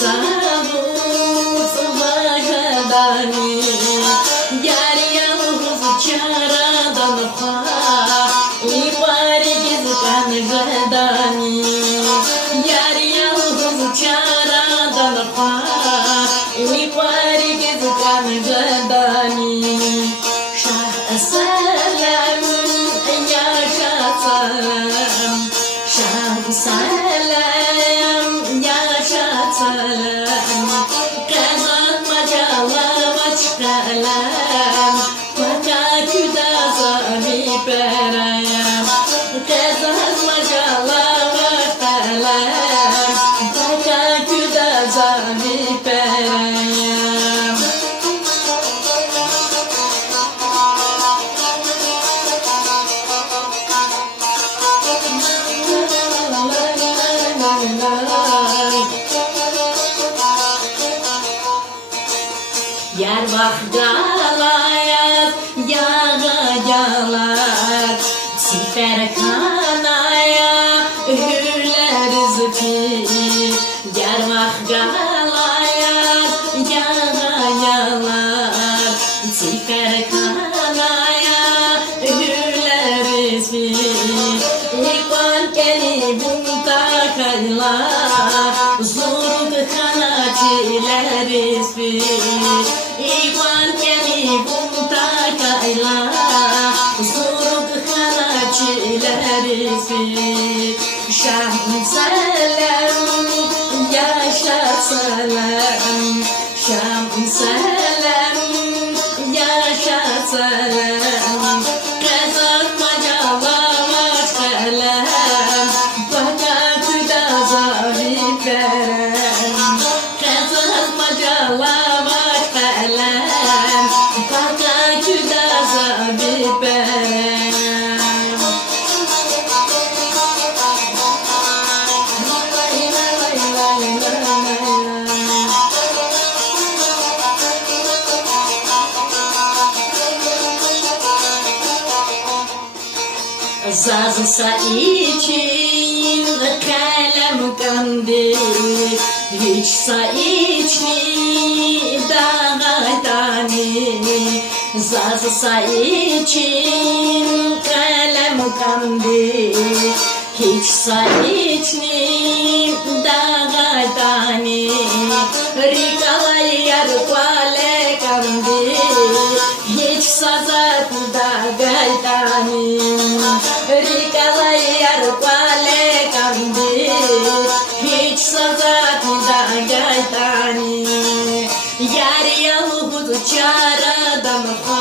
zavuz vajadani yar yavuz çaradan pa ipari gizkan jadani yar yavuz çaradan pa ipari gizkan jadani şah selam ya şah selam şah selam ya şah selam kazak macala kalam fakat küdaza mi perayam kazak macala kalam fakat küdaza mi perayam Yar vahdalayat yaga yalat sifer kanaya hüller zıfi Yar vahdalayat yaga yalat sifer kanaya hüller zıfi İkbal keli bunta kayla zurg kanaçiler zıfi İvan keli bunta kayla zurg kanaçiler zıfi Şah selam ya şah selam Şah selam ya şah selam Kazak macala kalam fakat küdaza mi perem Kazak macala kalam fakat küdaza mi perem Zazısa için kalem kandil Hiç sa içni dağdani Zazısa için kalem kandil Hiç sa içni dağdani Rikavay yar kwale kandil Hiç sazat dağdani Rikavay yar kwale kandil Hiç sazat dağdani Yar yavuz çaradan pa